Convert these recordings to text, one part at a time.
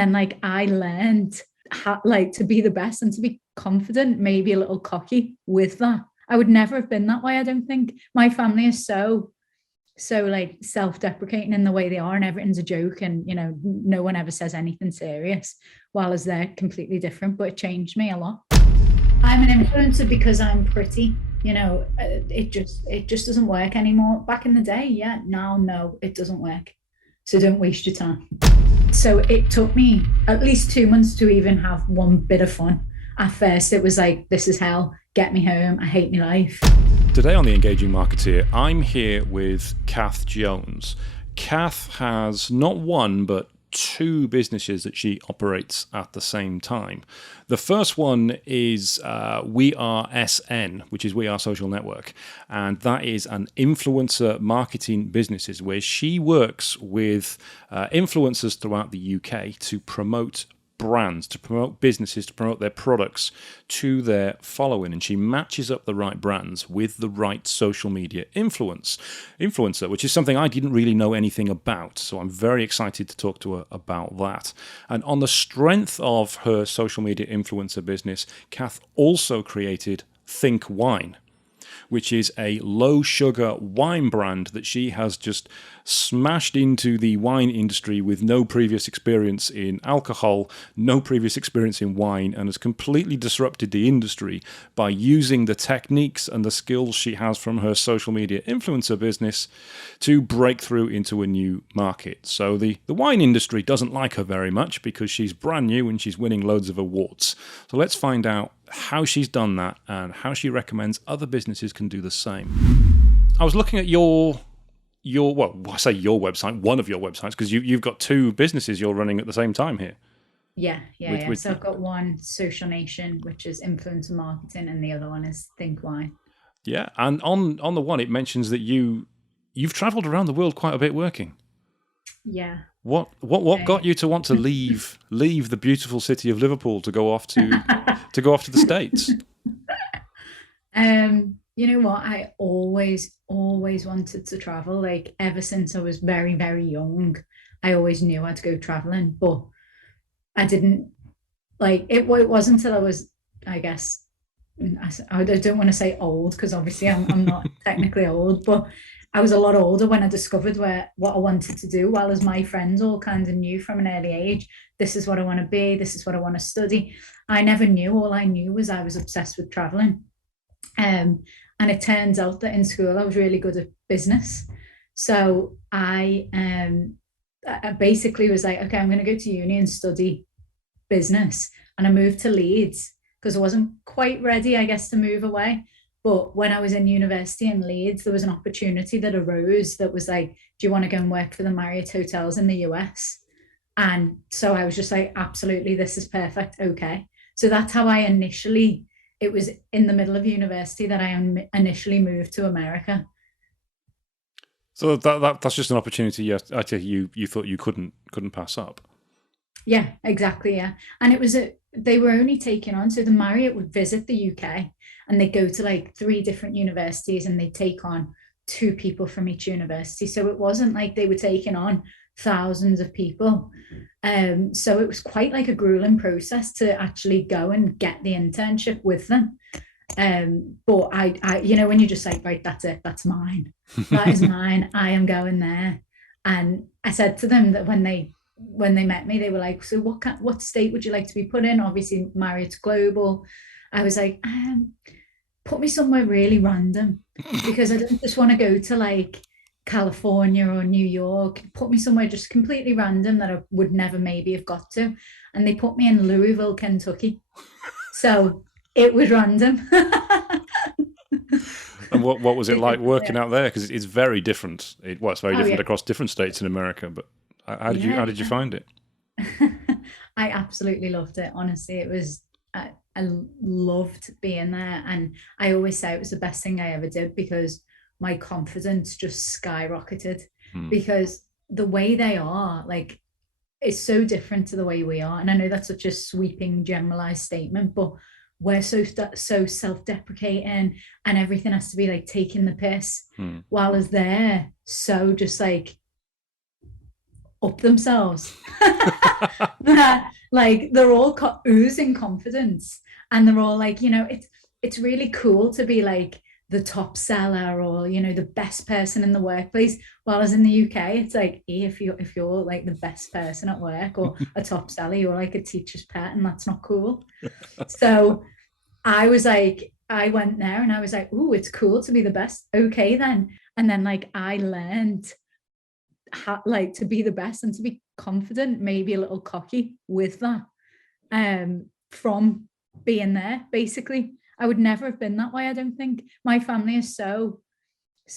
then like I learned how, like, to be the best and to be confident, maybe a little cocky with that. I would never have been that way. I don't think my family is so like self-deprecating in the way they are, and everything's a joke, and no one ever says anything serious, while as they're completely different. But it changed me a lot. I'm an influencer because I'm pretty. It just doesn't work anymore. Back in the day, yeah. Now, no, it doesn't work. So don't waste your time. So it took me at least 2 months to even have one bit of fun. At first, it was like, this is hell. Get me home. I hate my life. Today on The Engaging Marketeer, I'm here with Kath Jones. Kath has not one, but two businesses that she operates at the same time. The first one is We Are SN, which is We Are Social Network, and that is an influencer marketing business where she works with influencers throughout the UK to promote brands, to promote businesses, to promote their products to their following, and she matches up the right brands with the right social media influencer, which is something I didn't really know anything about. So I'm very excited to talk to her about that. And on the strength of her social media influencer business, Kath also created ThinK Wine, which is a low-sugar wine brand that she has just smashed into the wine industry with no previous experience in alcohol, no previous experience in wine, and has completely disrupted the industry by using the techniques and the skills she has from her social media influencer business to break through into a new market. So the wine industry doesn't like her very much because she's brand new and she's winning loads of awards. So let's find out how she's done that and how she recommends other businesses can do the same. I was looking at your I say your website, one of your websites, because you've got two businesses you're running at the same time here. Yeah. So I've got one, Social Nation, which is influencer marketing, and the other one is ThinK Wine. Yeah, and on the one it mentions that you've traveled around the world quite a bit working. Yeah. What got you to want to leave the beautiful city of Liverpool to go off to the States? You know what? I always wanted to travel. Like, ever since I was very, very young, I always knew I'd go traveling, but I didn't like it. It wasn't until I was, I guess, I don't want to say old, because obviously I'm not technically old, but I was a lot older when I discovered what I wanted to do. While as my friends all kind of knew from an early age, this is what I want to be, this is what I want to study. I never knew. All I knew was I was obsessed with traveling. And it turns out that in school I was really good at business. So I basically was like, okay, I'm going to go to uni and study business. And I moved to Leeds because I wasn't quite ready, I guess, to move away. But when I was in university in Leeds, there was an opportunity that arose that was like, do you want to go and work for the Marriott hotels in the US? And so I was just like, absolutely, this is perfect. Okay. So that's how it was in the middle of university that I initially moved to America. So that's just an opportunity you thought you couldn't pass up. Yeah, exactly. Yeah. And it was they were only taking on, so the Marriott would visit the UK and they go to like 3 different universities and they take on 2 people from each university. So it wasn't like they were taking on thousands of people. So it was quite like a grueling process to actually go and get the internship with them. But I when you just say, right, that's it, that's mine, that is mine, I am going there. And I said to them that when they met me, they were like, so what state would you like to be put in? Obviously Marriott's global. I was like, put me somewhere really random, because I didn't just want to go to like California or New York. Put me somewhere just completely random that I would never maybe have got to. And they put me in Louisville, Kentucky. So it was random. And what was it like working out there? Because it's very different. It's very different across different states in America. But how did you find it? I absolutely loved it. Honestly, it was. I loved being there, and I always say it was the best thing I ever did, because my confidence just skyrocketed. Because the way they are, like, it's so different to the way we are. And I know that's such a sweeping generalized statement, but we're so self-deprecating, and everything has to be like taking the piss, while as they're so just like up themselves. Like they're all oozing confidence, and they're all like, it's really cool to be like the top seller, or the best person in the workplace. While as in the UK, it's like, if you're like the best person at work or a top seller, you're like a teacher's pet, and that's not cool. So I was like, I went there and I was like, "Ooh, it's cool to be the best." Okay, then. And then like I learned how, like, to be the best and to be confident, maybe a little cocky with that, from being there. Basically, I would never have been that way. I don't think my family is so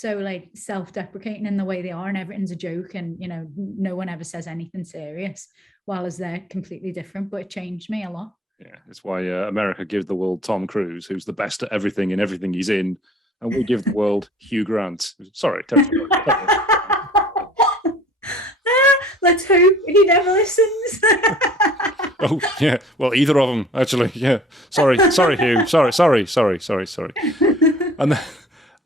like self-deprecating in the way they are, and everything's a joke, and no one ever says anything serious, while as they're completely different. But it changed me a lot. Yeah, it's why America gives the world Tom Cruise, who's the best at everything in everything he's in, and we give the world Hugh Grant. Sorry, totally. Let's hope he never listens. Oh yeah, well, either of them actually. Yeah, sorry, Hugh. Sorry. And then,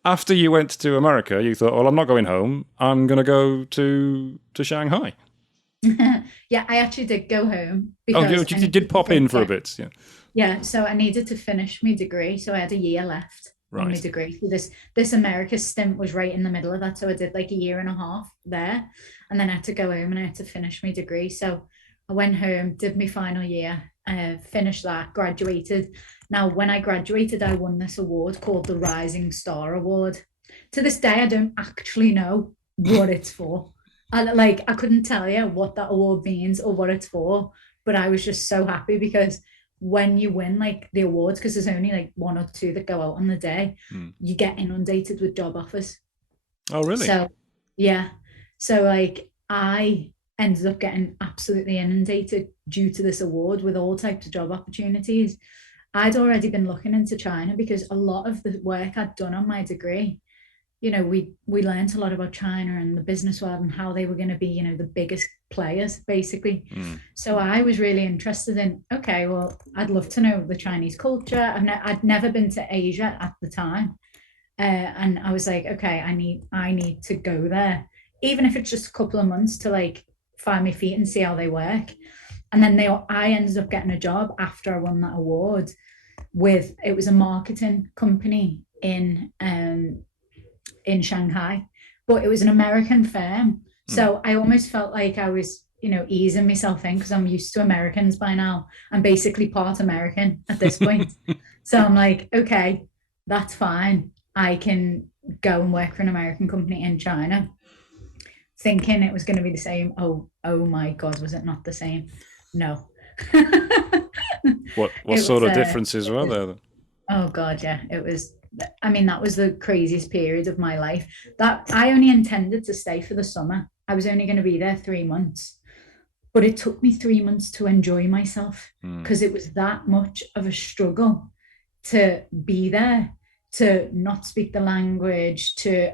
after you went to America, you thought, well, I'm not going home. I'm going to go to Shanghai. Yeah, I actually did go home Oh, because you did pop in for a bit. Yeah. Yeah, so I needed to finish my degree, so I had a year left on my Right. degree. So this America stint was right in the middle of that, so I did like a year and a half there, and then I had to go home and I had to finish my degree. So I went home, did my final year, finished that, graduated. Now, when I graduated, I won this award called the Rising Star Award. To this day, I don't actually know what it's for. I couldn't tell you what that award means or what it's for, but I was just so happy because when you win like the awards, because there's only like one or two that go out on the day, you get inundated with job offers. Oh, really? So yeah, so like I ended up getting absolutely inundated due to this award with all types of job opportunities. I'd already been looking into China because a lot of the work I'd done on my degree, we learned a lot about China and the business world and how they were going to be, the biggest players basically. So I was really interested in, okay, well, I'd love to know the Chinese culture. I'd never been to Asia at the time, and I was like, okay, I need to go there, even if it's just a couple of months to like find my feet and see how they work. And then I ended up getting a job after I won that award with, it was a marketing company in Shanghai, but it was an American firm. So I almost felt like I was, easing myself in because I'm used to Americans by now. I'm basically part American at this point. So I'm like, okay, that's fine. I can go and work for an American company in China, thinking it was going to be the same. Oh my God, was it not the same? No. What sort of differences were there? Oh God, yeah. That was the craziest period of my life. That I only intended to stay for the summer. I was only going to be there 3 months, but it took me 3 months to enjoy myself because it was that much of a struggle to be there, to not speak the language, to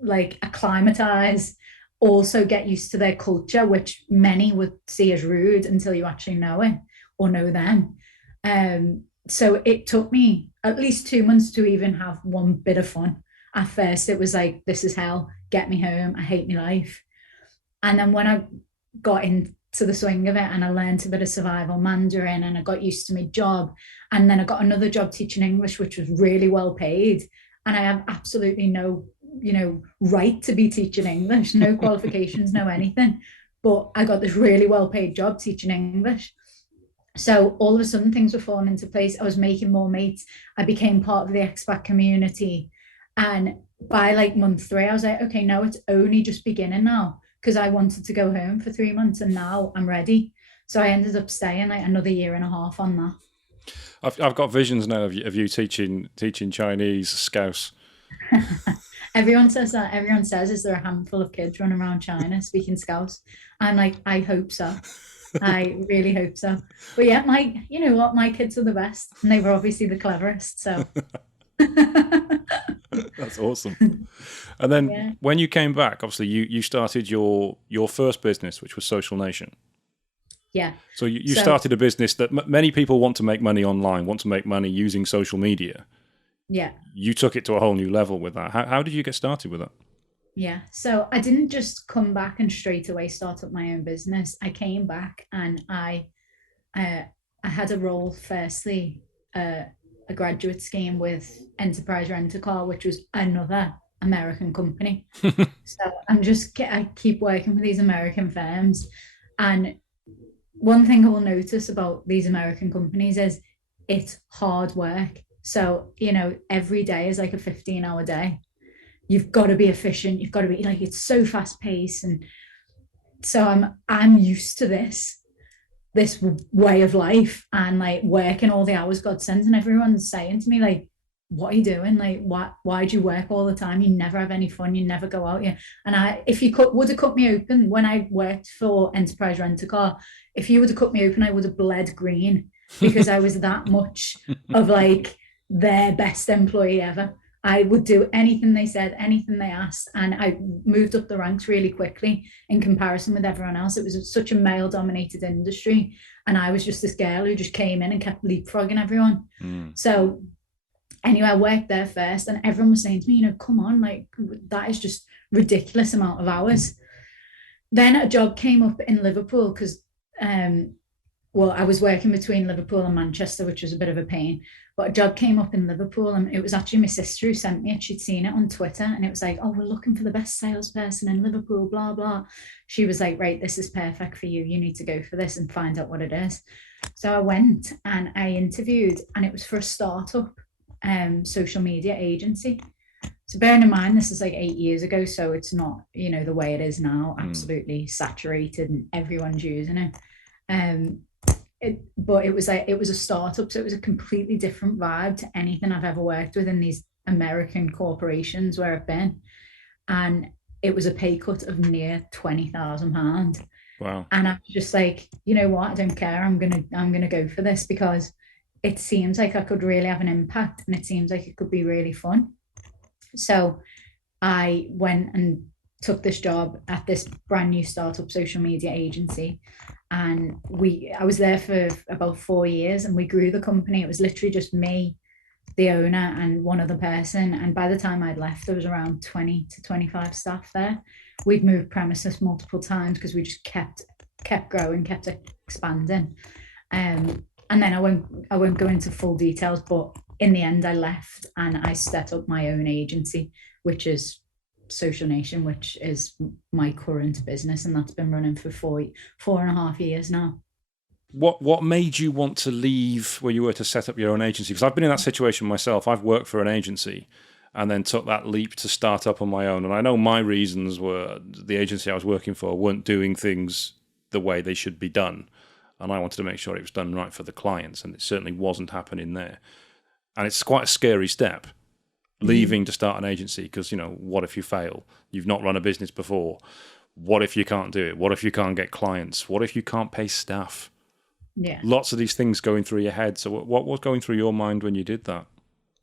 like acclimatize, also get used to their culture, which many would see as rude until you actually know it or know them. So it took me at least 2 months to even have one bit of fun. At first, it was like, this is hell, get me home, I hate my life. And then when I got into the swing of it and I learned a bit of survival Mandarin and I got used to my job, and then I got another job teaching English, which was really well paid. And I have absolutely no, right to be teaching English, no qualifications, no anything. But I got this really well paid job teaching English. So all of a sudden things were falling into place. I was making more mates. I became part of the expat community. And by like month 3, I was like, okay, no, it's only just beginning now, because I wanted to go home for 3 months and now I'm ready. So I ended up staying like another year and a half on that. I've got visions now of you teaching Chinese Scouse. Everyone says that. Everyone says, is there a handful of kids running around China speaking Scouse? I'm like, I hope so. I really hope so. But yeah, you know what? My kids are the best, and they were obviously the cleverest. So that's awesome. And then when you came back, obviously you started your first business, which was Social Nation. Yeah. So you started a business that many people want to make money online, want to make money using social media. Yeah. You took it to a whole new level with that. How did you get started with that? Yeah. So I didn't just come back and straight away start up my own business. I came back and uh, I had a role, firstly, uh, a graduate scheme with Enterprise Rent a Car, which was another American company. So I keep working for these American firms. And one thing I will notice about these American companies is it's hard work. So, every day is like a 15-hour day. You've got to be efficient. You've got to be like, it's so fast paced. And so I'm used to this way of life and like working all the hours God sends, and everyone's saying to me like, what are you doing? Like, why do you work all the time? You never have any fun, you never go out. Yeah. And if you would have cut me open when I worked for Enterprise Rent a Car, if you would have cut me open, I would have bled green, because I was that much of like their best employee ever. I would do anything they said, anything they asked, and I moved up the ranks really quickly in comparison with everyone else. It was such a male-dominated industry, and I was just this girl who just came in and kept leapfrogging everyone. So anyway, I worked there first, and everyone was saying to me, come on, like that is just ridiculous amount of hours. Then a job came up in Liverpool because I was working between Liverpool and Manchester, which was a bit of a pain. But a job came up in Liverpool, and it was actually my sister who sent me it. She'd seen it on Twitter, and it was like, oh, we're looking for the best salesperson in Liverpool, blah, blah. She was like, right, this is perfect for you. You need to go for this and find out what it is. So I went and I interviewed, and it was for a startup social media agency. So bearing in mind, this is like 8 years ago, so it's not, the way it is now, absolutely saturated and everyone's using it. But it was a startup, so it was a completely different vibe to anything I've ever worked with in these American corporations where I've been. And it was a pay cut of near £20,000. Wow. And I was just like, you know what? I don't care. I'm gonna go for this, because it seems like I could really have an impact, and it seems like it could be really fun. So I went and took this job at this brand new startup social media agency, and I was there for about 4 years, and we grew the company. It was literally just me, the owner, and one other person. And by the time I'd left, there was around 20 to 25 staff there. We'd moved premises multiple times because we just kept growing, kept expanding. And then I won't go into full details, but in the end I left and I set up my own agency, which is Social Nation, which is my current business, and that's been running for 4.5 years now. What made you want to leave where you were to set up your own agency? Because I've been in that situation myself. I've worked for an agency and then took that leap to start up on my own. And I know my reasons were the agency I was working for weren't doing things the way they should be done. And I wanted to make sure it was done right for the clients, and it certainly wasn't happening there. And it's quite a scary step, leaving to start an agency, because, what if you fail? You've not run a business before. What if you can't do it? What if you can't get clients? What if you can't pay staff? Yeah. Lots of these things going through your head. So what was going through your mind when you did that?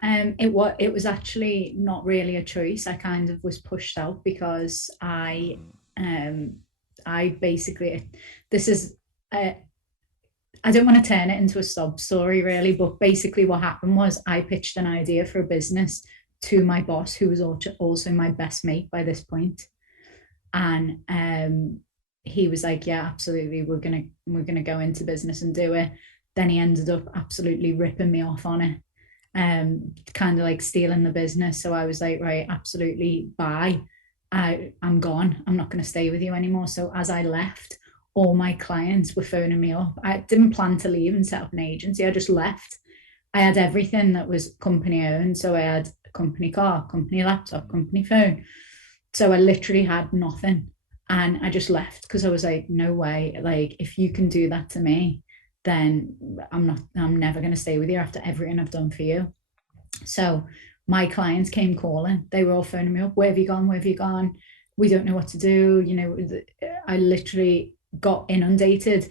It was actually not really a choice. I kind of was pushed out because I basically, this is, I don't want to turn it into a sob story really, but basically what happened was I pitched an idea for a business to my boss, who was also my best mate by this point. And he was like, yeah, absolutely, we're gonna go into business and do it. Then he ended up absolutely ripping me off on it, kind of like stealing the business. So I was like, right, absolutely, bye. I'm gone. I'm not going to stay with you anymore. So as I left, all my clients were phoning me up. I didn't plan to leave and set up an agency. I just left. I had everything that was company owned. So I had a company car, company laptop, company phone. So I literally had nothing. And I just left because I was like, no way. Like, if you can do that to me, then I'm never going to stay with you after everything I've done for you. So my clients came calling. They were all phoning me up. Where have you gone? Where have you gone? We don't know what to do. I literally got inundated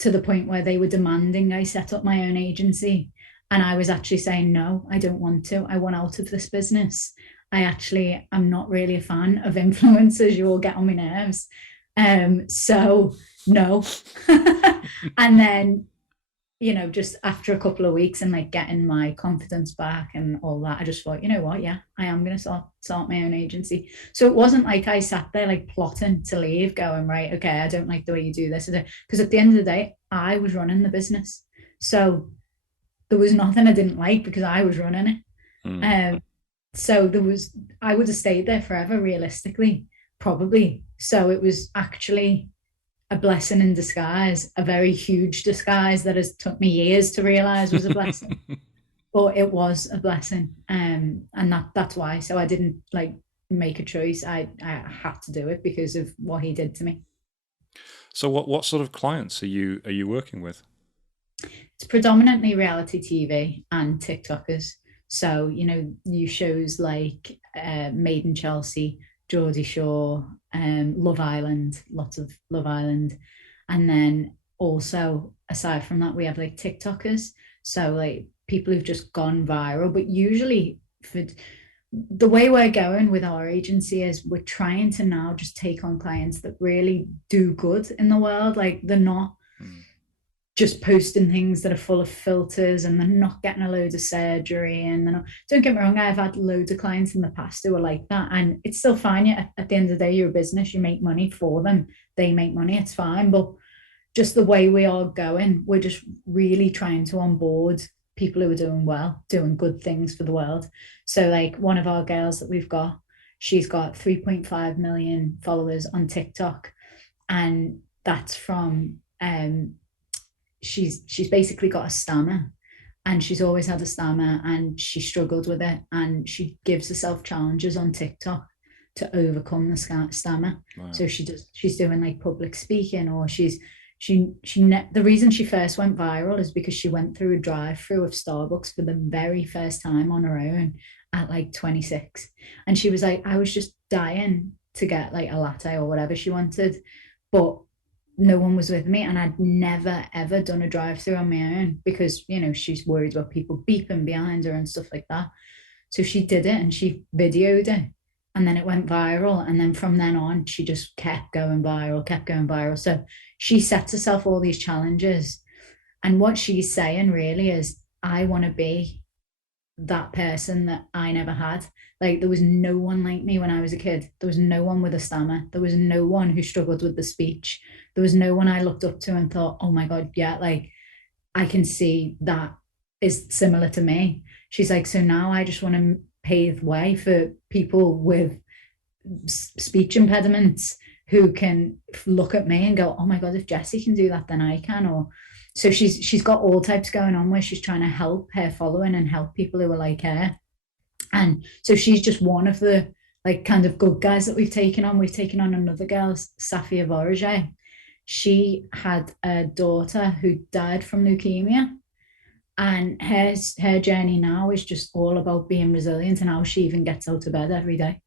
to the point where they were demanding I set up my own agency. And I was actually saying, no, I don't want to. I want out of this business. I'm not really a fan of influencers. You all get on my nerves. So no. And then just after a couple of weeks and like getting my confidence back and all that, I just thought, you know what, yeah, I am going to start my own agency. So it wasn't like I sat there like plotting to leave, going, right, okay, I don't like the way you do this, because at the end of the day, I was running the business, so there was nothing I didn't like because I was running it. Mm. So I would have stayed there forever, realistically, probably. So it was actually a blessing in disguise, a very huge disguise that has took me years to realize was a blessing, but it was a blessing. And that's why. So I didn't like make a choice. I had to do it because of what he did to me. So what sort of clients are you working with? It's predominantly reality TV and TikTokers. So, you shows like Made in Chelsea, Geordie Shore, Love Island, lots of Love Island. And then also, aside from that, we have like TikTokers. So, like people who've just gone viral, but usually for the way we're going with our agency is we're trying to now just take on clients that really do good in the world. Like they're not Mm. just posting things that are full of filters and they're not getting a load of surgery and they're not, don't get me wrong, I've had loads of clients in the past who are like that, and it's still fine. At the end of the day, you're a business, you make money for them, they make money, it's fine. But just the way we are going, we're just really trying to onboard people who are doing well, doing good things for the world. So like one of our girls that we've got, she's got 3.5 million followers on TikTok, and that's from she's basically got a stammer, and she's always had a stammer and she struggled with it, and she gives herself challenges on TikTok to overcome the stammer. Wow. So she's doing like public speaking, or the reason she first went viral is because she went through a drive-through of Starbucks for the very first time on her own at like 26, and she was like, I was just dying to get like a latte or whatever she wanted, but no one was with me, and I'd never ever done a drive through on my own because she's worried about people beeping behind her and stuff like that. So she did it and she videoed it, and then it went viral, and then from then on she just kept going viral, kept going viral. So she sets herself all these challenges, and what she's saying really is, I want to be that person that I never had. Like there was no one like me when I was a kid. There was no one with a stammer. There was no one who struggled with the speech. There was no one I looked up to and thought, oh my God, yeah, like I can see that is similar to me. She's like, so now I just want to pave way for people with speech impediments who can look at me and go, oh my God, if Jessie can do that, then I can. Or so she's got all types going on where she's trying to help her following and help people who are like her. And so she's just one of the like kind of good guys that we've taken on. We've taken on another girl, Safia Vorajay. She had a daughter who died from leukemia, and her journey now is just all about being resilient and how she even gets out of bed every day.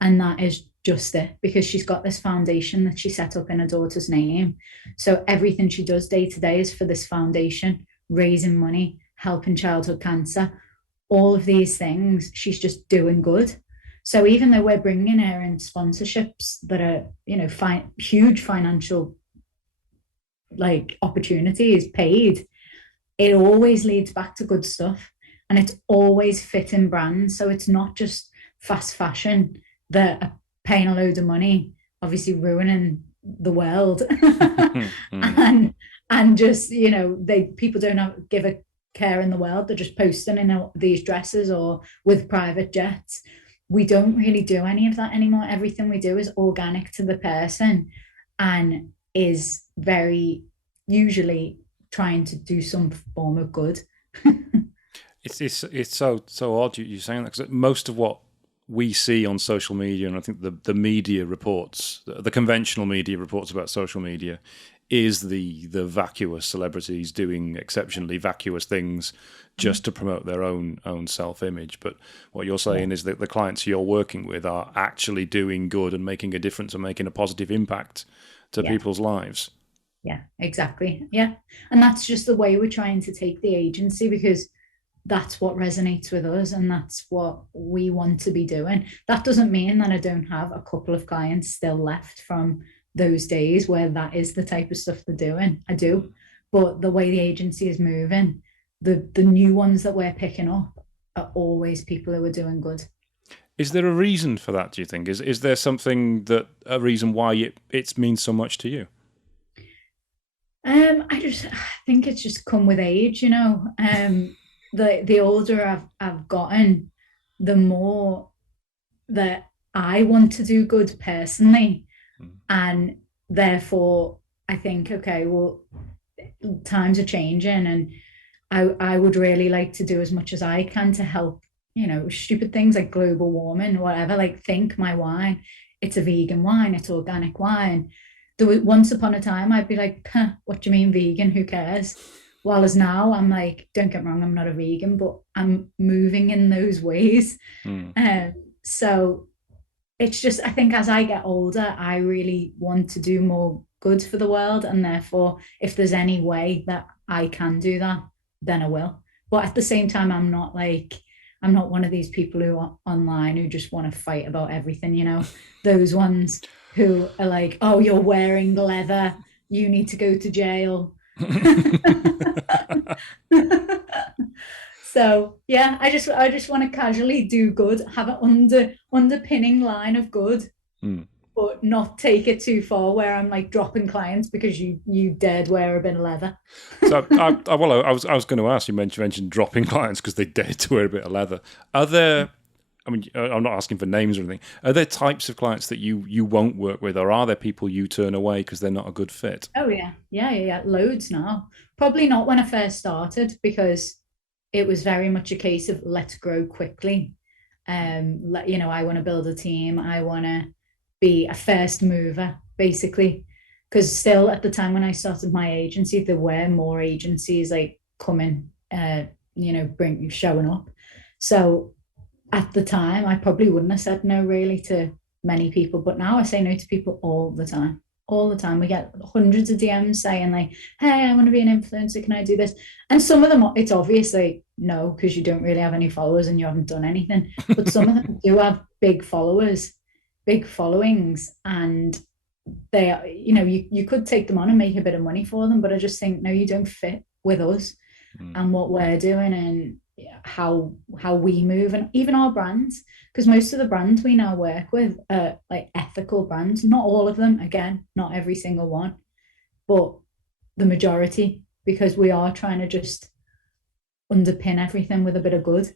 And that is just it, because she's got this foundation that she set up in her daughter's name. So everything she does day to day is for this foundation, raising money, helping childhood cancer, all of these things. She's just doing good. So even though we're bringing her in sponsorships that are, huge financial like opportunities paid, it always leads back to good stuff, and it's always fitting brands. So it's not just fast fashion that are paying a load of money, obviously ruining the world. and just people don't give a care in the world. They're just posting in these dresses or with private jets. We don't really do any of that anymore. Everything we do is organic to the person and is very usually trying to do some form of good. It's so odd you saying that, because most of what we see on social media, and I think the media reports, the conventional media reports about social media, is the vacuous celebrities doing exceptionally vacuous things just to promote their own self-image. But what you're saying is that the clients you're working with are actually doing good and making a difference and making a positive impact to people's lives. Yeah, exactly. Yeah. And that's just the way we're trying to take the agency, because that's what resonates with us and that's what we want to be doing. That doesn't mean that I don't have a couple of clients still left from those days where that is the type of stuff they're doing. I do. But the way the agency is moving, the new ones that we're picking up are always people who are doing good. Is there a reason for that, do you think? Is there something that, a reason why it means so much to you? I think it's just come with age, you know. The older I've gotten, the more that I want to do good personally. Mm. And therefore I think, okay, well, times are changing, and I would really like to do as much as I can to help, you know, stupid things like global warming or whatever. Like, ThinK, my wine, it's a vegan wine, it's organic wine. There was once upon a time I'd be like, huh, what do you mean vegan? Who cares? While as now I'm like, don't get me wrong, I'm not a vegan, but I'm moving in those ways. Mm. So it's just, I think as I get older, I really want to do more good for the world. And therefore, if there's any way that I can do that, then I will. But at the same time, I'm not one of these people who are online who just want to fight about everything, you know, those ones who are like, oh, you're wearing leather, you need to go to jail. So yeah, I just want to casually do good, have an underpinning line of good, Mm. but not take it too far where I'm like dropping clients because you dared wear a bit of leather. So, I was going to ask you. Mentioned dropping clients because they dared to wear a bit of leather. Are there? I mean, I'm not asking for names or anything. Are there types of clients that you won't work with, or are there people you turn away because they're not a good fit? Oh yeah, loads now. Probably not when I first started because it was very much a case of let's grow quickly. You know, I want to build a team. I want to be a first mover, basically. Because still at the time when I started my agency, there were more agencies like coming, you know, showing up. So at the time, I probably wouldn't have said no really to many people, but now I say no to people all the time. All the time, we get hundreds of DMs saying like, "Hey, I want to be an influencer. Can I do this?" And some of them, it's obviously no, because you don't really have any followers and you haven't done anything. But some of them do have big followers, big followings, and they are, you know, you could take them on and make a bit of money for them. But I just think no, you don't fit with us Mm. and what we're doing and how we move, and even our brands, because most of the brands we now work with are like ethical brands. Not all of them, again, not every single one, but the majority, because we are trying to just underpin everything with a bit of good.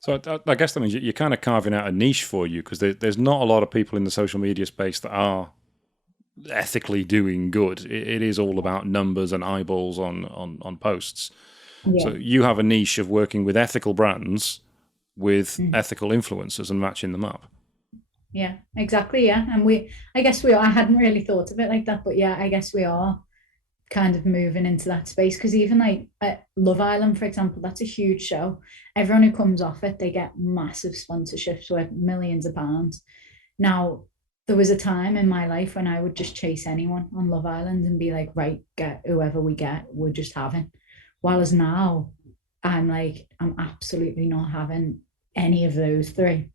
So I guess that means you're kind of carving out a niche for you because there's not a lot of people in the social media space that are ethically doing good. It is all about numbers and eyeballs on posts. So Yeah. you have a niche of working with ethical brands with Mm. ethical influencers and matching them up. Yeah, exactly. Yeah. And I guess I hadn't really thought of it like that, but yeah, I guess we are kind of moving into that space, because even like Love Island, for example, that's a huge show. Everyone who comes off it, they get massive sponsorships worth millions of pounds. Now, there was a time in my life when I would just chase anyone on Love Island and be like, right, get whoever we get, we're just having. While as now, I'm like, I'm absolutely not having any of those three.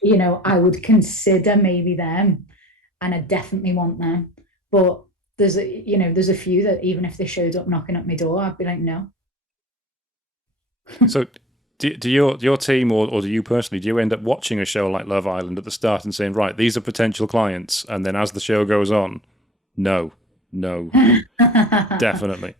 You know, I would consider maybe them, and I definitely want them. But there's a few that even if they showed up knocking at my door, I'd be like, no. So do your team or do you personally, do you end up watching a show like Love Island at the start and saying, right, these are potential clients, and then as the show goes on, no, no, definitely.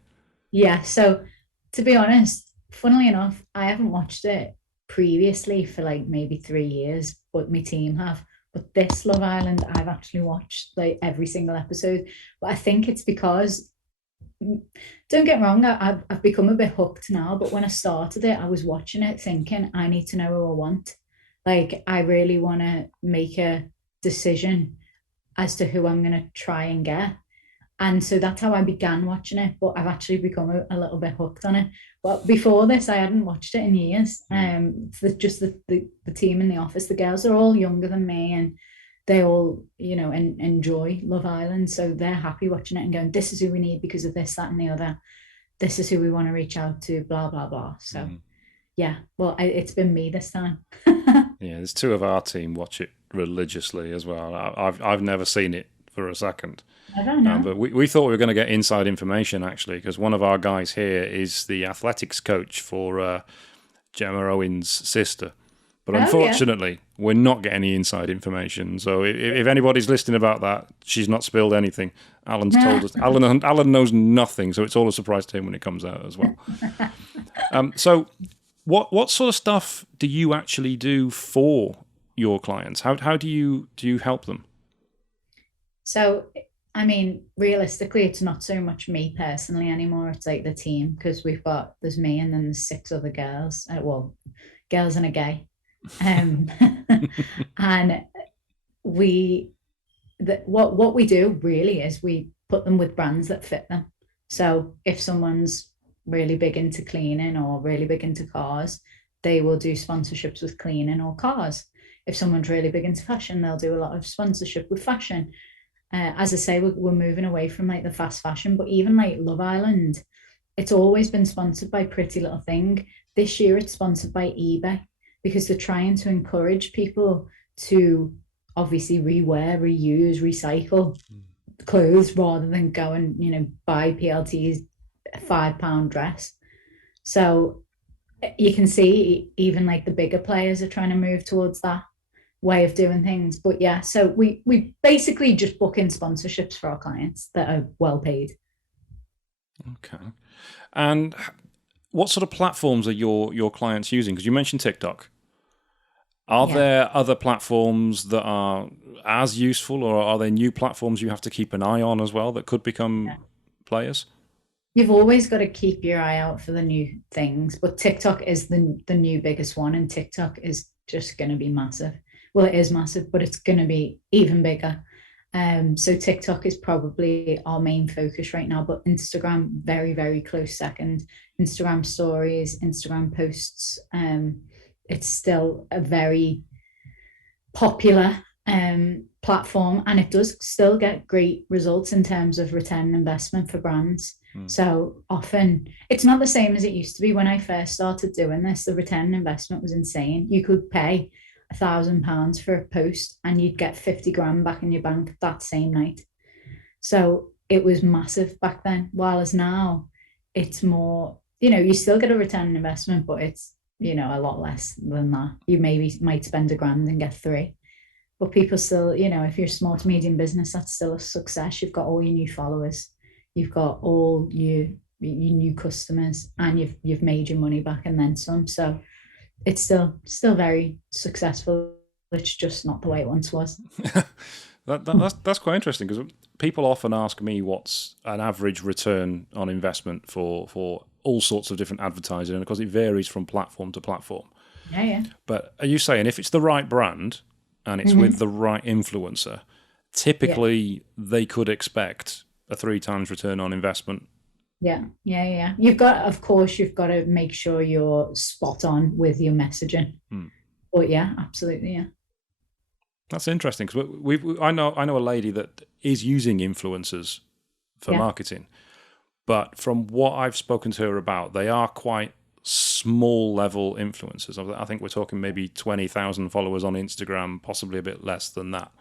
Yeah. So to be honest, funnily enough, I haven't watched it previously for like maybe 3 years, but my team have. But this Love Island, I've actually watched like every single episode. But I think it's because, don't get wrong, I've become a bit hooked now. But when I started it, I was watching it thinking, I need to know who I want. Like, I really want to make a decision as to who I'm going to try and get. And so that's how I began watching it, but I've actually become a little bit hooked on it. But before this, I hadn't watched it in years. Just the team in the office, the girls are all younger than me, and they all, you know, enjoy Love Island. So they're happy watching it and going, this is who we need because of this, that, and the other. This is who we want to reach out to, blah, blah, blah. So Mm. yeah, well, it's been me this time. Yeah, there's two of our team watch it religiously as well. I've never seen it for a second. I don't know. But we thought we were going to get inside information, actually, because one of our guys here is the athletics coach for Gemma Owen's sister. But Oh yeah. unfortunately, we're not getting any inside information. So if anybody's listening about that, she's not spilled anything. Alan's told us. Alan knows nothing, so it's all a surprise to him when it comes out as well. So what sort of stuff do you actually do for your clients? How do you help them? So, I mean, realistically, it's not so much me personally anymore. It's like the team, because there's me and then there's 6 other girls. Well, girls and a guy. Um, and what we do really is we put them with brands that fit them. So if someone's really big into cleaning or really big into cars, they will do sponsorships with cleaning or cars. If someone's really big into fashion, they'll do a lot of sponsorship with fashion. As I say, we're moving away from like the fast fashion, but even like Love Island, it's always been sponsored by Pretty Little Thing. This year it's sponsored by eBay, because they're trying to encourage people to obviously rewear, reuse, recycle clothes rather than go and, buy PLT's £5 dress. So you can see even like the bigger players are trying to move towards that way of doing things. But yeah, so we basically just book in sponsorships for our clients that are well paid. Okay. And what sort of platforms are your clients using? Because you mentioned TikTok. Are there other platforms that are as useful, or are there new platforms you have to keep an eye on as well that could become players? You've always got to keep your eye out for the new things, but TikTok is the new biggest one, and TikTok is just going to be massive. Well, it is massive, but it's going to be even bigger. So TikTok is probably our main focus right now, but Instagram, very, very close second. Instagram stories, Instagram posts. It's still a very popular platform, and it does still get great results in terms of return on investment for brands. So often it's not the same as it used to be. When I first started doing this, the return on investment was insane. You could pay £1,000 for a post and you'd get 50 grand back in your bank that same night. So it was massive back then. While now it's more, you still get a return on investment, but it's, a lot less than that. You might spend £1,000 and get 3. But people still, if you're a small to medium business, that's still a success. You've got all your new followers, you've got all your new customers, and you've made your money back and then some. So it's still very successful. It's just not the way it once was. That's quite interesting, because people often ask me what's an average return on investment for all sorts of different advertising, and of course it varies from platform to platform. Yeah. But are you saying if it's the right brand and it's with the right influencer, typically they could expect a 3 times return on investment? Yeah. You've got to make sure you're spot on with your messaging. But yeah, absolutely, yeah. That's interesting, because I know a lady that is using influencers for marketing, but from what I've spoken to her about, they are quite small level influencers. I think we're talking maybe 20,000 followers on Instagram, possibly a bit less than that.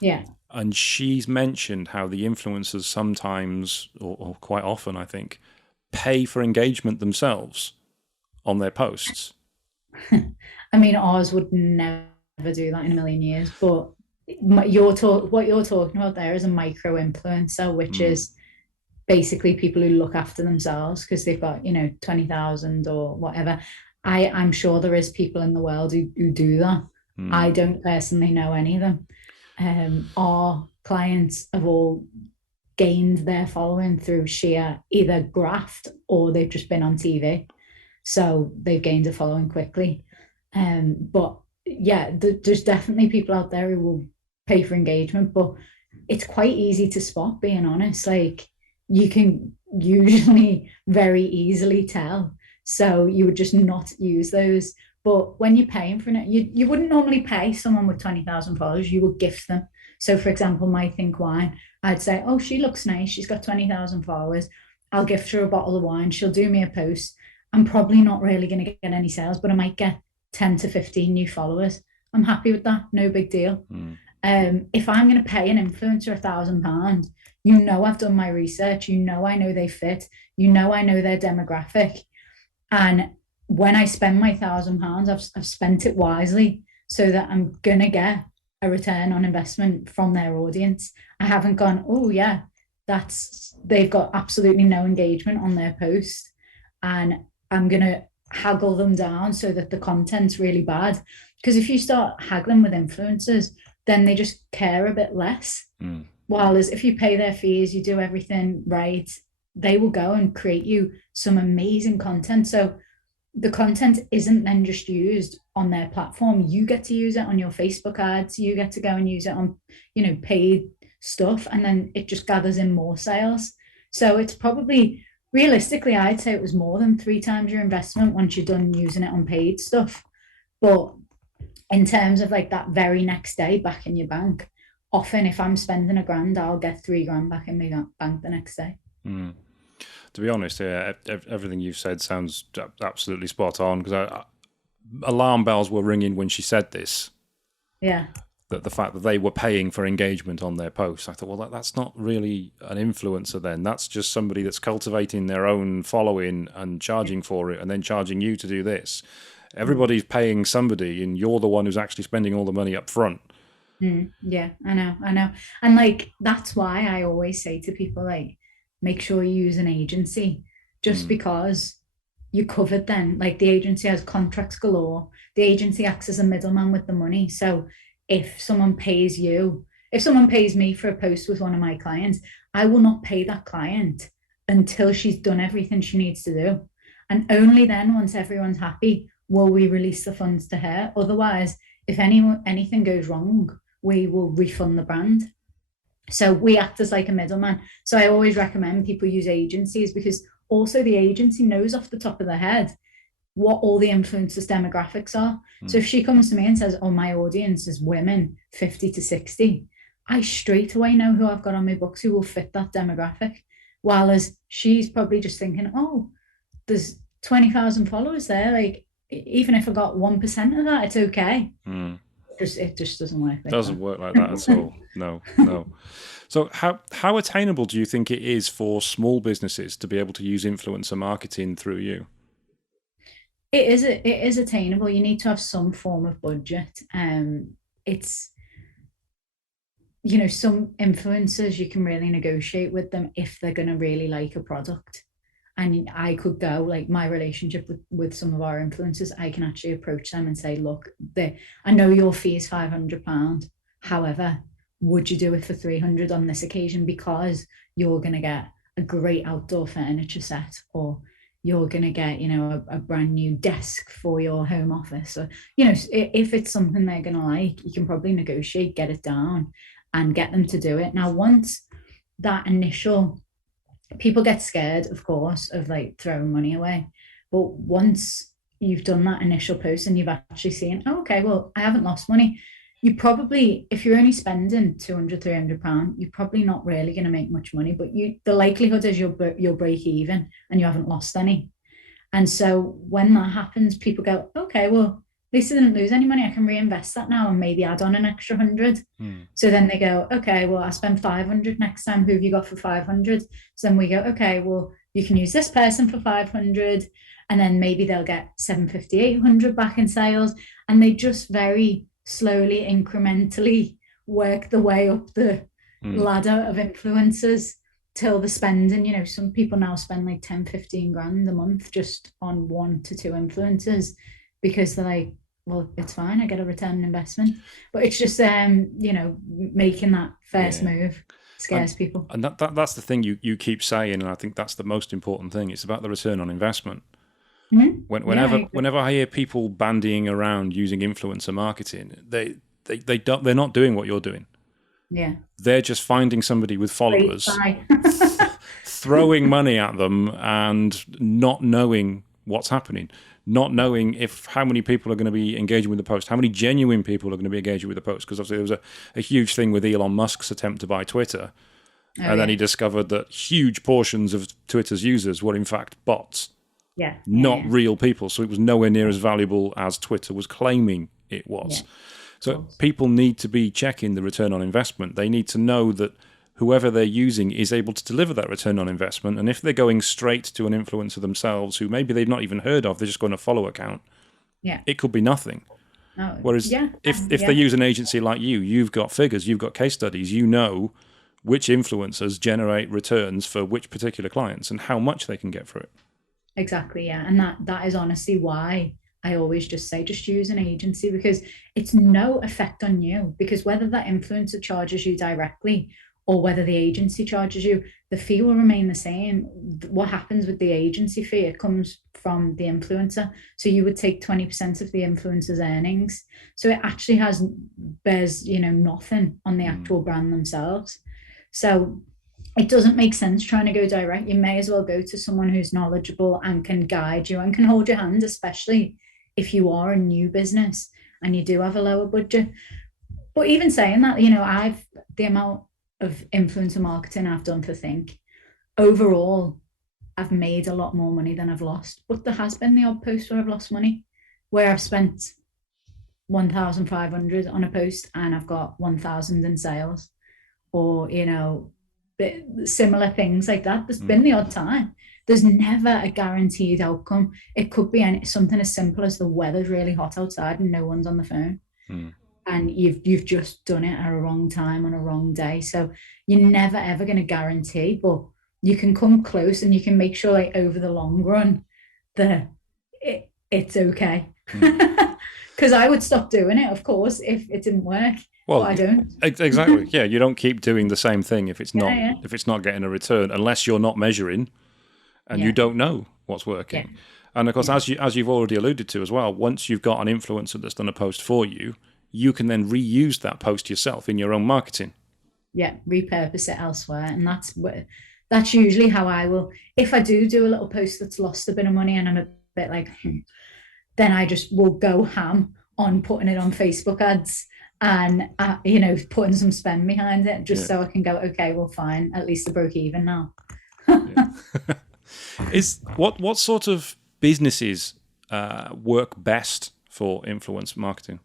Yeah. And she's mentioned how the influencers sometimes, or quite often, I think, pay for engagement themselves on their posts. I mean, ours would never do that in a million years. But what you're talking about there is a micro influencer, which is basically people who look after themselves because they've got 20,000 or whatever. I'm sure there is people in the world who do that. I don't personally know any of them. Our clients have all gained their following through sheer either graft or they've just been on TV, so they've gained a following quickly. But yeah, there's definitely people out there who will pay for engagement, but it's quite easy to spot, being honest. Like, you can usually very easily tell, so you would just not use those. But when you're paying for it, you wouldn't normally pay someone with 20,000 followers. You would gift them. So, for example, my ThinK wine, I'd say, oh, she looks nice. She's got 20,000 followers. I'll gift her a bottle of wine. She'll do me a post. I'm probably not really going to get any sales, but I might get 10 to 15 new followers. I'm happy with that. No big deal. If I'm going to pay an influencer £1,000, you know I've done my research. You know I know they fit. You know I know their demographic. And when I spend my £1,000, I've spent it wisely so that I'm gonna get a return on investment from their audience. I haven't gone, oh yeah, they've got absolutely no engagement on their post, and I'm gonna haggle them down so that the content's really bad. Because if you start haggling with influencers, then they just care a bit less. Whereas if you pay their fees, you do everything right, they will go and create you some amazing content. So the content isn't then just used on their platform. You get to use it on your Facebook ads. You get to go and use it on, paid stuff. And then it just gathers in more sales. So it's probably, realistically, I'd say it was more than 3 times your investment once you're done using it on paid stuff. But in terms of like that very next day back in your bank, often if I'm spending £1,000, I'll get £3,000 back in my bank the next day. To be honest, everything you've said sounds absolutely spot on, because alarm bells were ringing when she said this. Yeah. That the fact that they were paying for engagement on their posts, I thought, well, that's not really an influencer then. That's just somebody that's cultivating their own following and charging for it and then charging you to do this. Everybody's paying somebody and you're the one who's actually spending all the money up front. Yeah, I know. And like, that's why I always say to people, like, make sure you use an agency, just because you're covered then. Like, the agency has contracts galore. The agency acts as a middleman with the money. So if someone pays me for a post with one of my clients, I will not pay that client until she's done everything she needs to do. And only then, once everyone's happy, will we release the funds to her. Otherwise, if anything goes wrong, we will refund the brand. So we act as like a middleman. So I always recommend people use agencies, because also the agency knows off the top of their head what all the influencers' demographics are. So if she comes to me and says, oh, my audience is women 50 to 60, I straight away know who I've got on my books who will fit that demographic. While as she's probably just thinking, oh, there's 20,000 followers there. Like, even if I got 1% of that, it's okay. It just doesn't work like doesn't work like that at all. No. So how attainable do you think it is for small businesses to be able to use influencer marketing through you? It is attainable. You need to have some form of budget. It's, some influencers, you can really negotiate with them if they're going to really like a product. And I could go, like, my relationship with some of our influencers, I can actually approach them and say, look, I know your fee is £500. However, would you do it for 300 on this occasion, because you're going to get a great outdoor furniture set, or you're going to get, a brand new desk for your home office. Or, if it's something they're going to like, you can probably negotiate, get it down and get them to do it. Now, once that initial, people get scared, of course, of like throwing money away. But once you've done that initial post and you've actually seen, oh, okay, well, I haven't lost money. You probably, if you're only spending £200, £300, you're probably not really going to make much money, but the likelihood is you'll break even and you haven't lost any. And so when that happens, people go, okay, well, at least I didn't lose any money. I can reinvest that now and maybe add on an extra 100. So then they go, okay, well, I spend 500 next time. Who have you got for 500? So then we go, okay, well, you can use this person for 500. And then maybe they'll get 750, 800 back in sales. And they just very slowly, incrementally work the way up the ladder of influencers till the spending. Some people now spend like 10, 15 grand a month just on 1 to 2 influencers, because they're like, well, it's fine, I get a return on investment. But it's just making that first move scares people. And that's the thing you keep saying, and I think that's the most important thing. It's about the return on investment. Whenever I hear people bandying around using influencer marketing, they're not doing what you're doing. Yeah. They're just finding somebody with followers, throwing money at them and not knowing what's happening. Not knowing how many people are going to be engaging with the post, how many genuine people are going to be engaging with the post. Because obviously there was a huge thing with Elon Musk's attempt to buy Twitter. Then he discovered that huge portions of Twitter's users were in fact bots, not real people. So it was nowhere near as valuable as Twitter was claiming it was. So people need to be checking the return on investment. They need to know that whoever they're using is able to deliver that return on investment. And if they're going straight to an influencer themselves who maybe they've not even heard of, they're just going to follow account, it could be nothing. Whereas if they use an agency like you, you've got figures, you've got case studies, you know which influencers generate returns for which particular clients and how much they can get for it. Exactly, yeah. And that is honestly why I always just say, just use an agency, because it's no effect on you. Because whether that influencer charges you directly or whether the agency charges you, the fee will remain the same. What happens with the agency fee, it comes from the influencer. So you would take 20% of the influencer's earnings. So it actually bears, nothing on the actual brand themselves. So it doesn't make sense trying to go direct. You may as well go to someone who's knowledgeable and can guide you and can hold your hand, especially if you are a new business and you do have a lower budget. But even saying that, the amount of influencer marketing I've done for ThinK, overall, I've made a lot more money than I've lost. But there has been the odd post where I've lost money, where I've spent 1,500 on a post and I've got 1,000 in sales, or similar things like that. There's been the odd time. There's never a guaranteed outcome. It could be something as simple as the weather's really hot outside and no one's on the phone, and you've just done it at a wrong time on a wrong day. So you're never ever going to guarantee, but you can come close and you can make sure, like, over the long run, it's okay. Because I would stop doing it, of course, if it didn't work. Well, I don't. Exactly. Yeah, you don't keep doing the same thing if it's not getting a return, unless you're not measuring and you don't know what's working. Yeah. And of course, as you've already alluded to as well, once you've got an influencer that's done a post for you, you can then reuse that post yourself in your own marketing. Yeah, repurpose it elsewhere, and that's usually how I will. If I do a little post that's lost a bit of money and I'm a bit like, then I just will go ham on putting it on Facebook ads. And, putting some spend behind it just so I can go, okay, well, fine. At least I broke even now. What sort of businesses work best for influence marketing?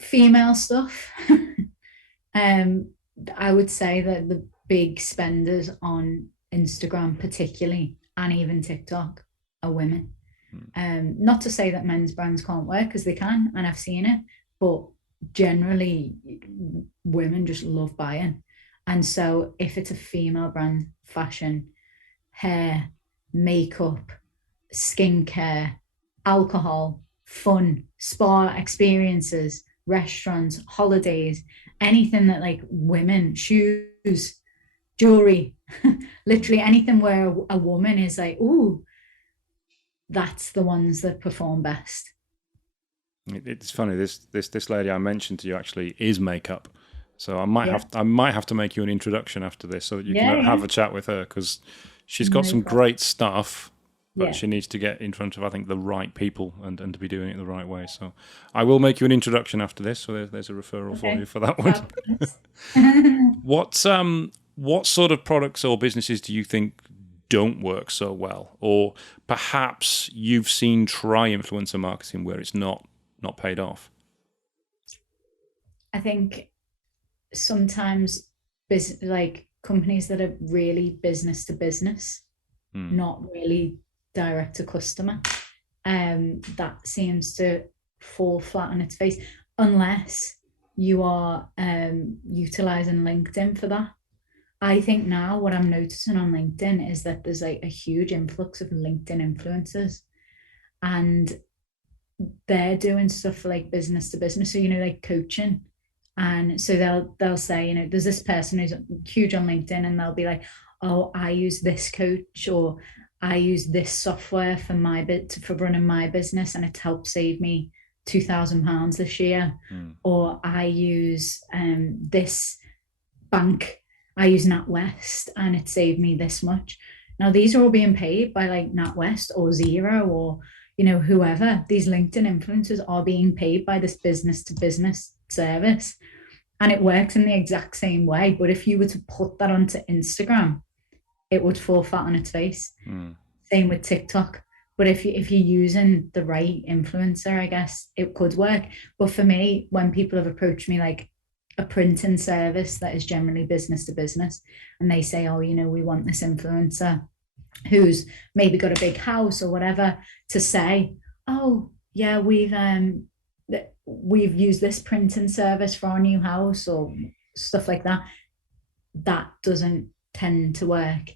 Female stuff. I would say that the big spenders on Instagram particularly, and even TikTok, are women. Not to say that men's brands can't work, because they can, and I've seen it, but generally women just love buying. And so if it's a female brand, fashion, hair, makeup, skincare, alcohol, fun, spa experiences, restaurants, holidays, anything that, like, women, shoes, jewelry, literally anything where a woman is like, ooh, that's the ones that perform best. It's funny, this lady I mentioned to you actually is makeup, so I might have to make you an introduction after this so that you can have a chat with her, because she's got some great stuff, but she needs to get in front of, I think, the right people and to be doing it the right way. So I will make you an introduction after this. So there's a referral for you for that one. What sort of products or businesses do you think don't work so well, or perhaps you've seen try influencer marketing where it's not paid off? I think sometimes companies that are really business to business, not really direct to customer, that seems to fall flat on its face, unless you are utilizing LinkedIn for that. I think now what I'm noticing on LinkedIn is that there's like a huge influx of LinkedIn influencers, and they're doing stuff for like business to business. So, like coaching. And so they'll say, there's this person who's huge on LinkedIn, and they'll be like, oh, I use this coach, or I use this software for running my business, and it's helped save me £2,000 this year. Or I use this bank. I use NatWest and it saved me this much. Now, these are all being paid by like NatWest or Zero or, whoever. These LinkedIn influencers are being paid by this business to business service, and it works in the exact same way. But if you were to put that onto Instagram, it would fall flat on its face. Same with TikTok. But if you're using the right influencer, I guess it could work. But for me, when people have approached me like a printing service that is generally business to business, and they say, oh, we want this influencer who's maybe got a big house or whatever to say, oh yeah, we've used this printing service for our new house or stuff like that. That doesn't tend to work.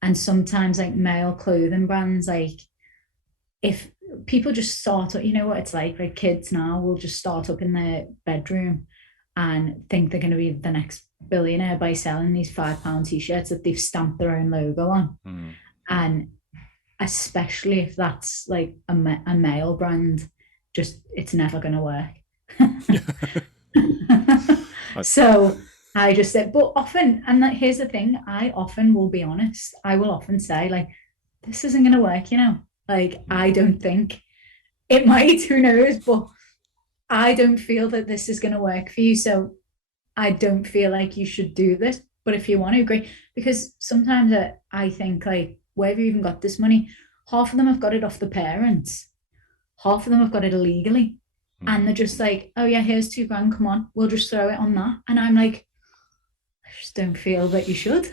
And sometimes like male clothing brands, like if people just start up, you know what it's like kids now will just start up in their bedroom and think they're going to be the next billionaire by selling these £5 t-shirts that they've stamped their own logo on. And especially if that's like a male brand, just it's never going to work. So I just said, but often, and like, here's the thing, I often will be honest. I will often say, like, this isn't going to work, Like, I don't think it might, who knows, but I don't feel that this is going to work for you. So I don't feel like you should do this. But if you want to, agree, because sometimes I think, like, where have you even got this money? Half of them have got it off the parents, half of them have got it illegally. And they're just like, oh yeah, here's £2,000, come on, we'll just throw it on that. And I'm like, I just don't feel that you should.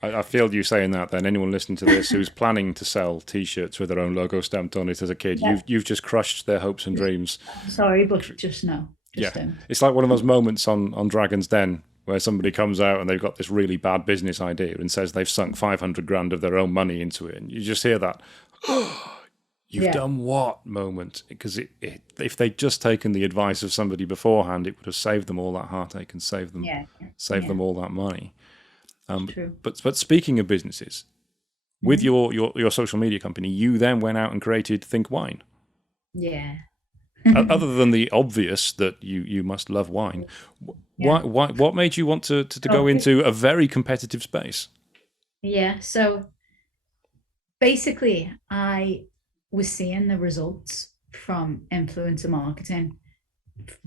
I feel you saying that. Then anyone listening to this who's planning to sell T-shirts with their own logo stamped on it as a kid, yeah. you've just crushed their hopes and dreams. I'm sorry, but just no. Just yeah, don't. It's like one of those moments on Dragon's Den where somebody comes out and they've got this really bad business idea and says they've sunk 500 grand of their own money into it, and you just hear that. You've done what moment? Because if they'd just taken the advice of somebody beforehand, it would have saved them all that heartache and saved them them all that money. True. But speaking of businesses, with your social media company, you then went out and created ThinK Wine. Yeah. Other than the obvious that you must love wine, what made you want to go into a very competitive space? Yeah. So basically, I was seeing the results from influencer marketing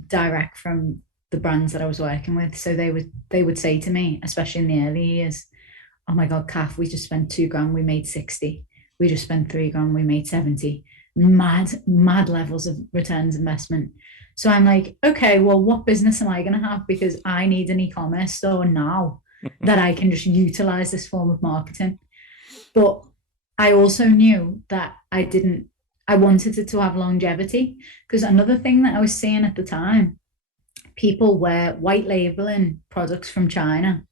direct from the brands that I was working with. So they would say to me, especially in the early years, oh my God, Kath, we just spent £2,000, we made 60. We just spent £3,000, we made 70. Mad levels of returns investment. So I'm like, okay, well, what business am I going to have? Because I need an e-commerce store now that I can just utilize this form of marketing. But I also knew that I wanted it to have longevity, because another thing that I was seeing at the time, people were white labeling products from China,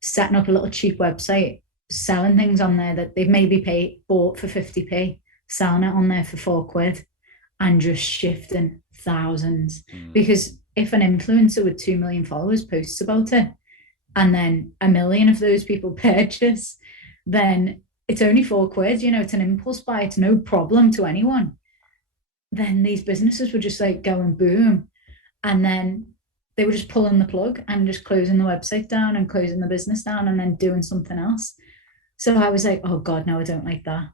setting up a little cheap website, selling things on there that they've maybe bought for 50p, selling it on there for £4, and just shifting thousands. Because if an influencer with 2 million followers posts about it, and then 1 million of those people purchase, then it's only £4, it's an impulse buy, it's no problem to anyone. Then these businesses were just like going boom. And then they were just pulling the plug and just closing the website down and closing the business down and then doing something else. So I was like, oh God, no, I don't like that.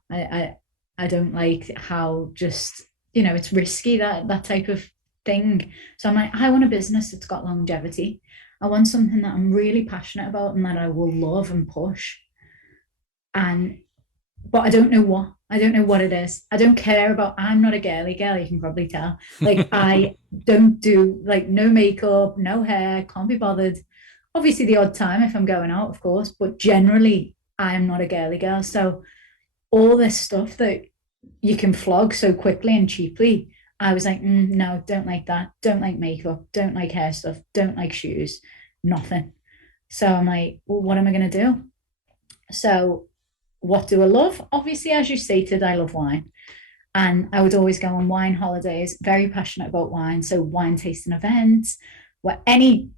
I don't like how just, it's risky, that type of thing. So I'm like, I want a business that's got longevity. I want something that I'm really passionate about and that I will love and push. But I don't know what it is. I don't care about, I'm not a girly girl, you can probably tell. Like, I don't do, like, no makeup, no hair, can't be bothered. Obviously the odd time if I'm going out, of course, but generally I am not a girly girl. So all this stuff that you can flog so quickly and cheaply, I was like, no, don't like that. Don't like makeup, don't like hair stuff, don't like shoes, nothing. So I'm like, well, what am I going to do? So what do I love? Obviously, as you stated, I love wine. And I would always go on wine holidays, very passionate about wine. So wine tasting events, any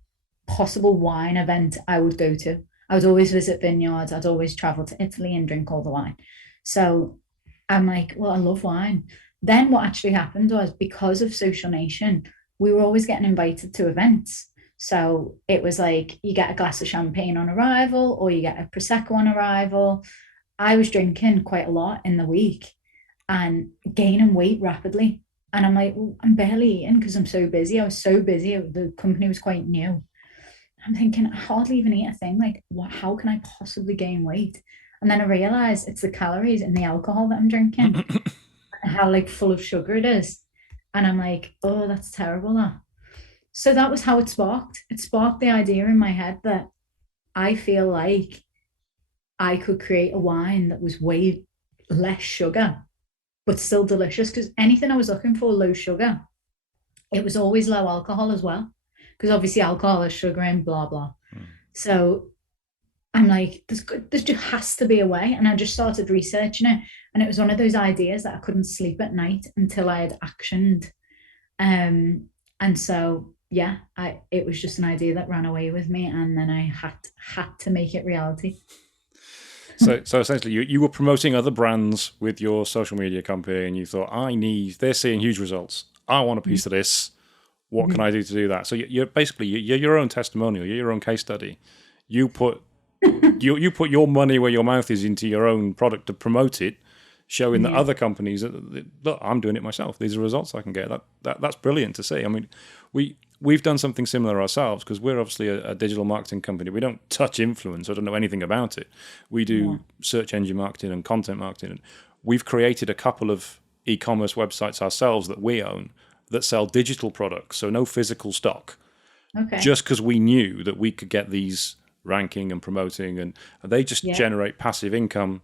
possible wine event I would go to. I would always visit vineyards. I'd always travel to Italy and drink all the wine. So I'm like, well, I love wine. Then what actually happened was, because of Social Nation, we were always getting invited to events. So it was like, you get a glass of champagne on arrival, or you get a Prosecco on arrival. I was drinking quite a lot in the week and gaining weight rapidly. And I'm like, well, I'm barely eating because I'm so busy. I was so busy. The company was quite new. I'm thinking, I hardly even eat a thing. Like, how can I possibly gain weight? And then I realized it's the calories in the alcohol that I'm drinking and how like full of sugar it is. And I'm like, oh, that's terrible. That. So that was how it sparked. It sparked the idea in my head that I feel like I could create a wine that was way less sugar, but still delicious. Because anything I was looking for, low sugar, it was always low alcohol as well. Because obviously alcohol is sugar and blah blah. So I'm like, there just has to be a way. And I just started researching it. And it was one of those ideas that I couldn't sleep at night until I had actioned. And so yeah, it was just an idea that ran away with me, and then I had to make it reality. So essentially, you were promoting other brands with your social media company, and you thought, they're seeing huge results. I want a piece of this. What can I do to do that? So you're basically you're your own testimonial. You're your own case study. You put you put your money where your mouth is into your own product to promote it, showing that other companies that look, I'm doing it myself. These are results I can get. That's brilliant to see. I mean, we've done something similar ourselves because we're obviously a digital marketing company. We don't touch influence. I don't know anything about it. We do search engine marketing and content marketing. And we've created a couple of e-commerce websites ourselves that we own that sell digital products, so no physical stock. Okay. Just because we knew that we could get these ranking and promoting, and they just generate passive income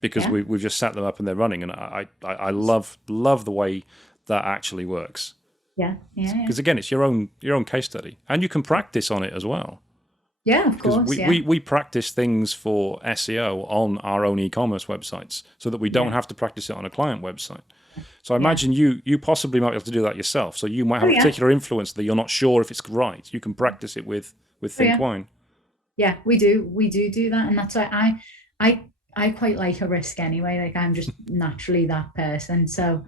because we've just set them up and they're running. And I love the way that actually works. Yeah. Because again, it's your own case study, and you can practice on it as well. Yeah, of course. We practice things for SEO on our own e-commerce websites so that we don't have to practice it on a client website. So I imagine you possibly might be able to do that yourself. So you might have a particular influence that you're not sure if it's right. You can practice it with ThinK Wine. Yeah, we do that, and that's why I quite like a risk anyway. Like I'm just naturally that person. So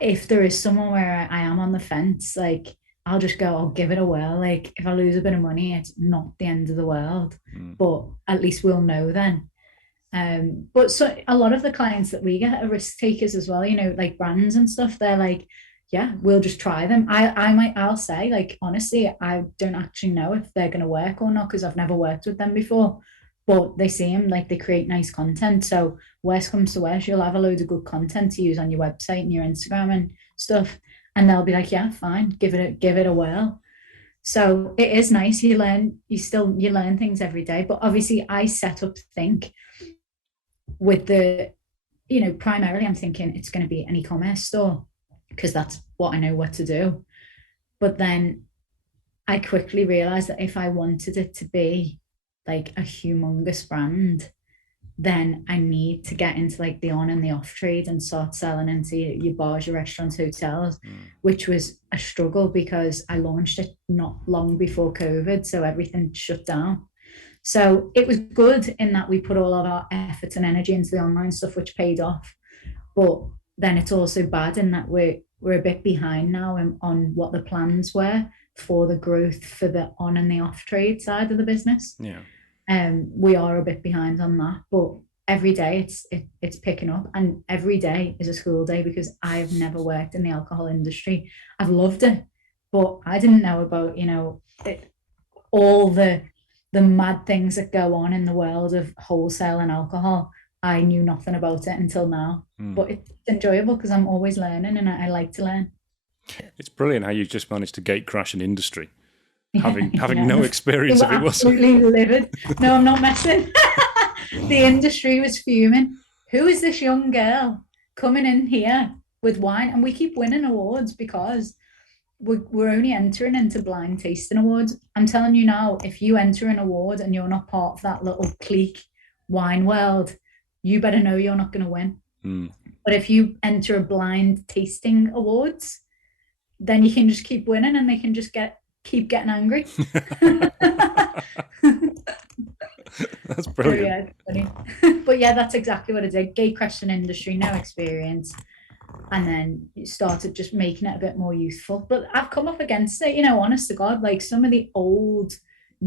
if there is someone where I am on the fence, like I'll just go, I'll give it a whirl. Like if I lose a bit of money, it's not the end of the world. But at least we'll know then. But so a lot of the clients that we get are risk takers as well, you know, like brands and stuff. They're like, yeah, we'll just try them. I'll say, like, honestly, I don't actually know if they're going to work or not because I've never worked with them before. But they seem like they create nice content. So worst comes to worst, you'll have a load of good content to use on your website and your Instagram and stuff, and they'll be like, yeah, fine, give it a whirl. So it is nice. You learn things every day. But obviously, I set up ThinK with the, you know, primarily I'm thinking it's going to be an e-commerce store because that's what I know what to do. But then I quickly realized that if I wanted it to be like a humongous brand, then I need to get into like the on and the off trade and start selling into your bars, your restaurants, hotels, which was a struggle because I launched it not long before COVID. So everything shut down. So it was good in that we put all of our efforts and energy into the online stuff, which paid off. But then it's also bad in that we're a bit behind now on what the plans were for the growth for the on and the off trade side of the business. Yeah. We are a bit behind on that, but every day it's picking up, and every day is a school day because I've never worked in the alcohol industry. I've loved it, but I didn't know about, you know, all the mad things that go on in the world of wholesale and alcohol. I knew nothing about it until now, but it's enjoyable because I'm always learning and I like to learn. It's brilliant how you just managed to gate crash an industry, having no experience of it whatsoever. Absolutely livid. No, I'm not messing. The industry was fuming. Who is this young girl coming in here with wine? And we keep winning awards because we're only entering into blind tasting awards. I'm telling you now, if you enter an award and you're not part of that little clique wine world, you better know you're not going to win. But if you enter a blind tasting awards, then you can just keep winning and they can just keep getting angry. That's brilliant. But yeah, that's exactly what I did. Gate crashing industry, no experience. And then you started just making it a bit more youthful. But I've come up against it, you know, honest to God, like some of the old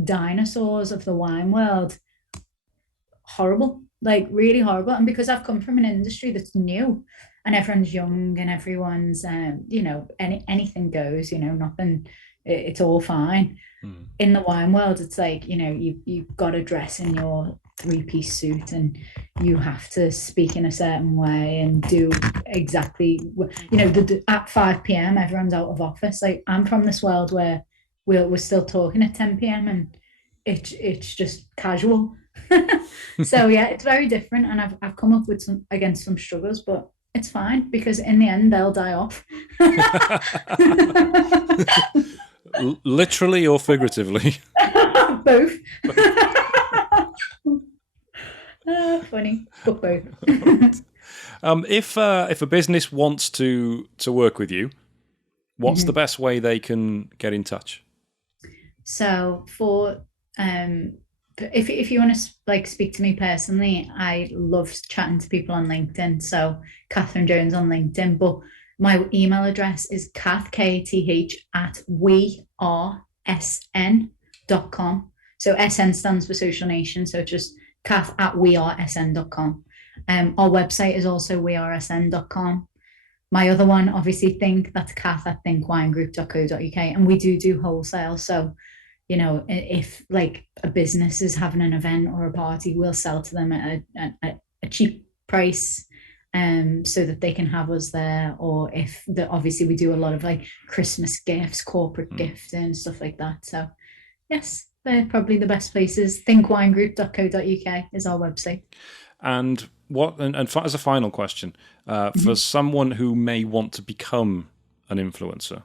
dinosaurs of the wine world, horrible, like really horrible. And because I've come from an industry that's new and everyone's young and everyone's, you know, anything goes, you know, nothing, it's all fine. In the wine world, it's like, you know, you've got to dress in your three-piece suit and you have to speak in a certain way and do exactly, at 5 p.m. everyone's out of office. Like, I'm from this world where we're still talking at 10 p.m. and it's just casual. So yeah, it's very different, and I've come up with some struggles, but it's fine because in the end they'll die off. Literally or figuratively? Both. Funny, but both. If a business wants to work with you, what's the best way they can get in touch? So if you want to like speak to me personally, I love chatting to people on LinkedIn. So Katherine Jones on LinkedIn, but my email address is kath, Kath, at wearesn.com. So SN stands for Social Nation. So just kath at wearesn.com. Our website is also wearesn.com. My other one, obviously, ThinK, that's kath at thinkwinegroup.co.uk. And we do wholesale. So, if like a business is having an event or a party, we'll sell to them at a cheap price, so that they can have us there. Or obviously we do a lot of like Christmas gifts, corporate gifts and stuff like that. So yes, they're probably the best places. thinkwinegroup.co.uk is our website. And as a final question, for someone who may want to become an influencer,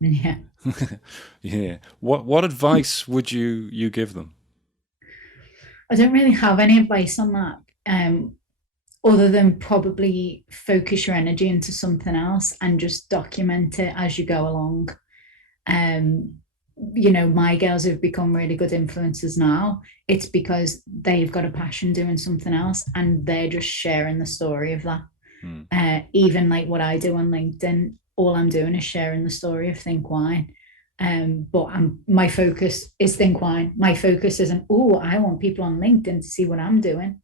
yeah, what advice would you give them? I don't really have any advice on that, other than probably focus your energy into something else and just document it as you go along. My girls who've become really good influencers now, it's because they've got a passion doing something else and they're just sharing the story of that. Even like what I do on LinkedIn, all I'm doing is sharing the story of ThinK Wine. But my focus is ThinK Wine. My focus isn't, I want people on LinkedIn to see what I'm doing.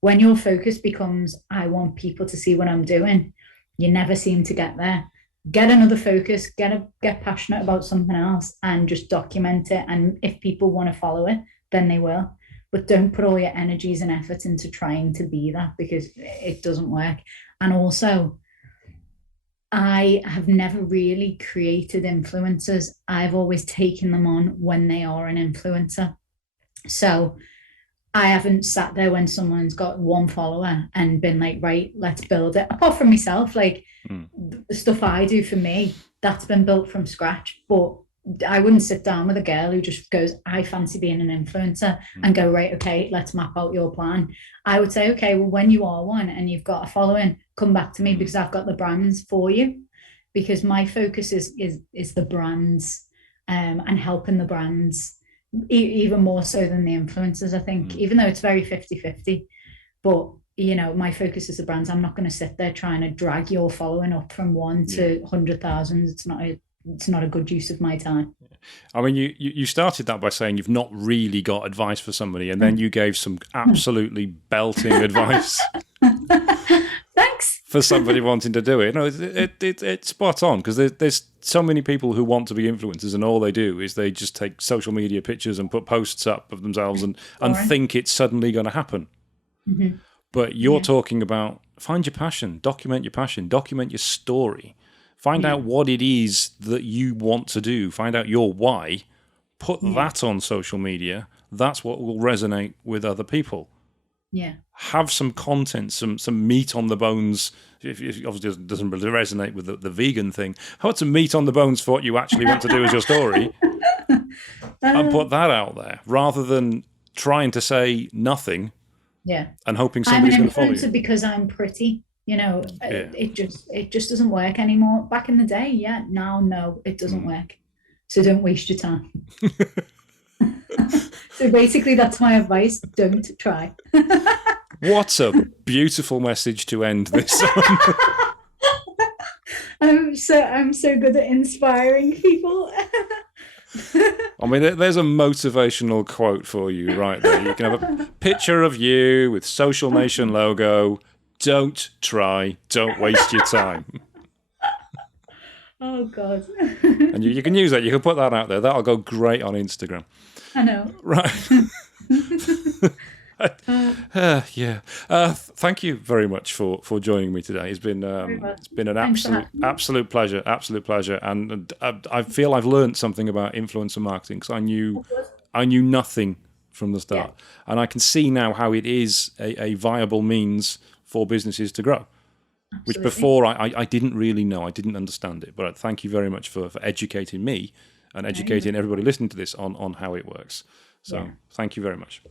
When your focus becomes, I want people to see what I'm doing, you never seem to get there. Get another focus, get passionate about something else and just document it. And if people want to follow it, then they will. But don't put all your energies and effort into trying to be that, because it doesn't work. And also, I have never really created influencers. I've always taken them on when they are an influencer. So I haven't sat there when someone's got one follower and been like, right, let's build it. Apart from myself, like the stuff I do for me, that's been built from scratch. But I wouldn't sit down with a girl who just goes, I fancy being an influencer, and go, right, okay, let's map out your plan. I would say, okay, well, when you are one and you've got a following, come back to me, because I've got the brands for you. Because my focus is the brands, and helping the brands even more so than the influencers, I think, even though it's very 50-50. But, my focus is the brands. I'm not going to sit there trying to drag your following up from 1 to 100,000. It's not a good use of my time. I mean, you started that by saying you've not really got advice for somebody, and then you gave some absolutely belting advice. Thanks. For somebody wanting to do it. No, it's spot on, because there's so many people who want to be influencers, and all they do is they just take social media pictures and put posts up of themselves and think it's suddenly going to happen. But you're talking about find your passion, document your story. Find out what it is that you want to do. Find out your why. Put that on social media. That's what will resonate with other people. Yeah. Have some content, some meat on the bones. If obviously doesn't really resonate with the vegan thing, put some meat on the bones for what you actually want to do as your story, and put that out there, rather than trying to say nothing. Yeah. And hoping somebody's going to follow you. Because I'm pretty. It just doesn't work anymore. Back in the day, now no, it doesn't work. So don't waste your time. So basically, that's my advice. Don't try. What a beautiful message to end this on. I'm so good at inspiring people. I mean, there's a motivational quote for you right there. You can have a picture of you with Social Nation logo. Don't try. Don't waste your time. Oh, God. And you can use that. You can put that out there. That'll go great on Instagram. I know. Right. Yeah. Thank you very much for joining me today. It's been an absolute pleasure, and I feel I've learned something about influencer marketing because I knew nothing from the start, and I can see now how it is a viable means for businesses to grow. Absolutely. Which before I didn't really know, I didn't understand it. But thank you very much for educating me and educating everybody listening to this on how it works. So thank you very much.